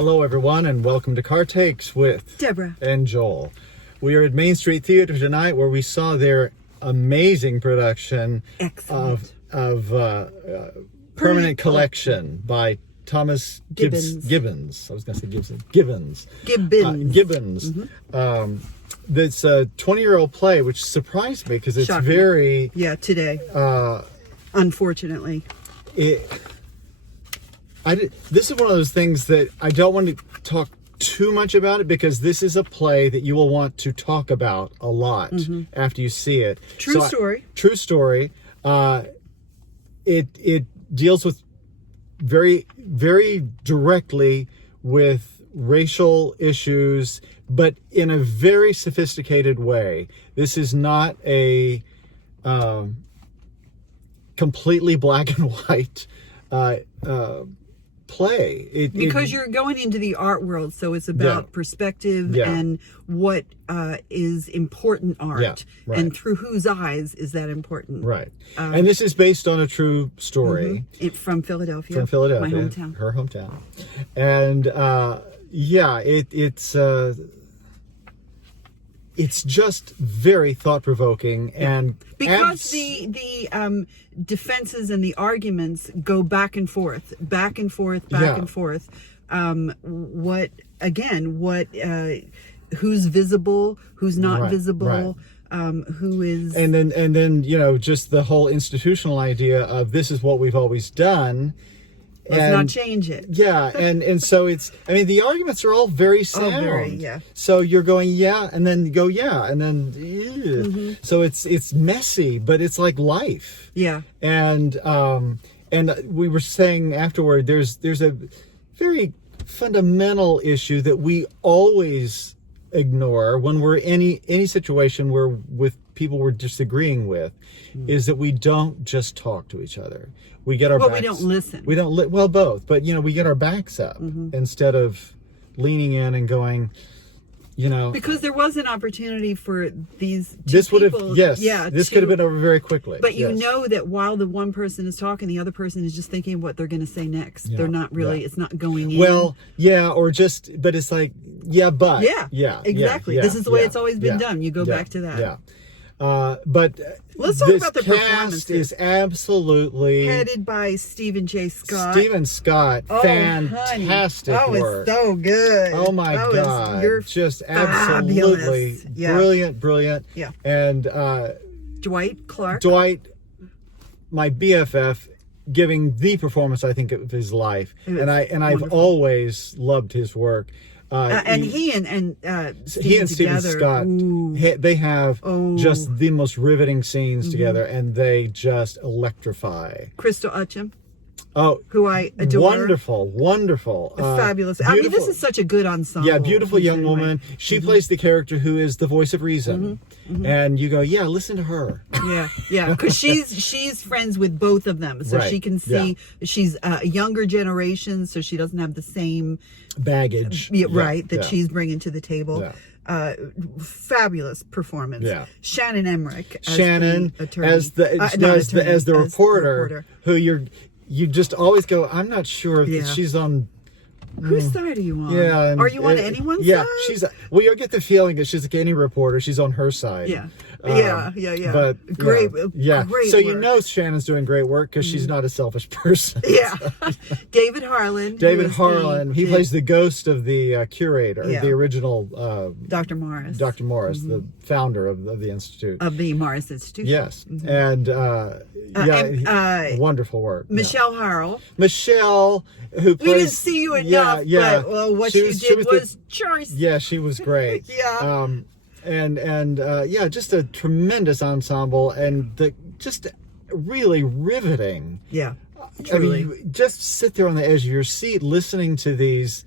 Hello, everyone, and welcome to Car Takes with Deborah and Joel. We are at Main Street Theater tonight, where we saw their amazing production Excellent. of Permanent Collection by Thomas Gibbons. I was going to say Gibson. Gibbons. Gibbons. That's a 20-year-old play, which surprised me because it's Shocking. very... Yeah, today. Unfortunately. This is one of those things that I don't want to talk too much about it, because this is a play that you will want to talk about a lot after you see it. True story. True story. It deals with very, very directly with racial issues, but in a very sophisticated way. This is not a completely black and white play. Because you're going into the art world, so it's about perspective and what is important art. Yeah, right. And through whose eyes is that important. Right. And this is based on a true story. From Philadelphia. From Philadelphia. My hometown. Her hometown. And it's just very thought-provoking, and because the defenses and the arguments go back and forth. Who's visible, who's not visible, who is, and then just the whole institutional idea of this is what we've always done. Let's not change it. Yeah, and so the arguments are all very sound. So you're going, and then you go, and then, so it's messy, but it's like life. Yeah. And we were saying afterward, there's a very fundamental issue that we always ignore when we're in any situation where with people we're disagreeing with, is that we don't just talk to each other. We get our backs. We don't listen. We don't both, but we get our backs up instead of leaning in and going, because there was an opportunity for these two this would have people, this could have been over very quickly. But you know that while the one person is talking, the other person is just thinking what they're going to say next. They're not really. It's not going in. Well, but it's like exactly. This is the way it's always been done. You go back to that. But let's talk about the cast is absolutely headed by Stephen J. Scott. Fantastic work. It's so good. Oh my God. Just absolutely brilliant. Yeah. And Dwight Clark. My BFF, giving the performance I think of his life. And I've always loved his work. He and Stephen Scott, they have just the most riveting scenes together, and they just electrify. Crystal Utcham, who I adore. Wonderful. Fabulous. This is such a good ensemble. Yeah, beautiful young woman. She plays the character who is the voice of reason. And you go, listen to her. Yeah, because she's friends with both of them, so she can see she's a younger generation, so she doesn't have the same baggage, that she's bringing to the table. Fabulous performance. Shannon Emmerich as the attorney. as the reporter, who you just always go, I'm not sure if she's on. Whose side are you on? Yeah, are you on anyone's side? You get the feeling that she's like any reporter. She's on her side. Yeah. But great. So work. Shannon's doing great work because she's not a selfish person. Yeah. David Harlan. He plays the ghost of the curator, the original Dr. Morris. The founder of the Institute. Of the Morris Institute. Yes. And wonderful work. Michelle Harrell. Michelle, who plays... We didn't see you enough, but what she did was choice. Yeah, she was great. Just a tremendous ensemble, and just really riveting. Yeah, truly. You just sit there on the edge of your seat listening to these.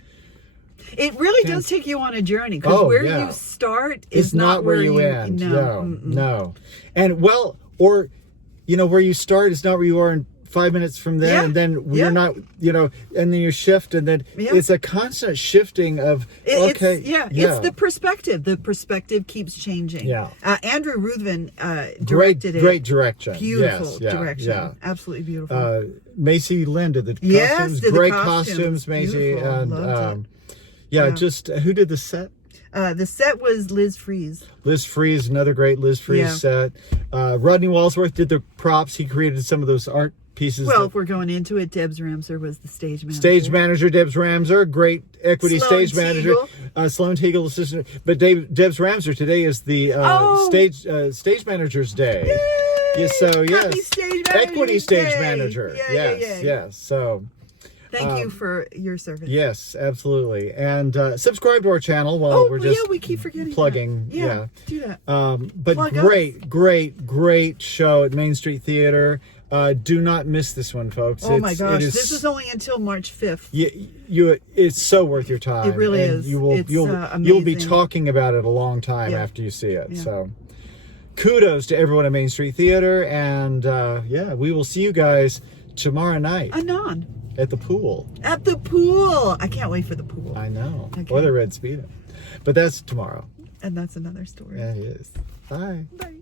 It really does take you on a journey, because you start is not where you end. No. And where you start is not where you are in 5 minutes from there, and then we're not, and then you shift, and then it's a constant shifting of, it's the perspective. The perspective keeps changing. Andrew Ruthven directed great direction. Beautiful direction. Absolutely beautiful. Macy Lynn did the costumes. Great costumes, Macy. Beautiful. And Yeah, just who did the set? The set was Liz Fries. Liz Fries, another great Liz Fries set. Rodney Walsworth did the props. He created some of those art pieces. Well, if we're going into it, Debs Ramser was the stage manager. Stage manager, Debs Ramser, great equity Sloan stage manager. Sloan Teagle, assistant. But Debs Ramser today is the stage manager's day. Yay! Yeah, so Happy stage manager equity stage day. manager. Yeah, yes. So thank you for your service. Yes, absolutely. And subscribe to our channel while we're just we keep forgetting plugging. That. Yeah, do that. But Plug great show at Main Street Theater. Do not miss this one, folks. Oh my gosh, this is only until March 5th. It's so worth your time. It really is. You'll be talking about it a long time after you see it. Yeah. So kudos to everyone at Main Street Theater, and we will see you guys tomorrow night. Anon. At the pool. At the pool. I can't wait for the pool. I know. Okay. Or the Red Speedo. But that's tomorrow. And that's another story. Yeah, it is. Bye. Bye.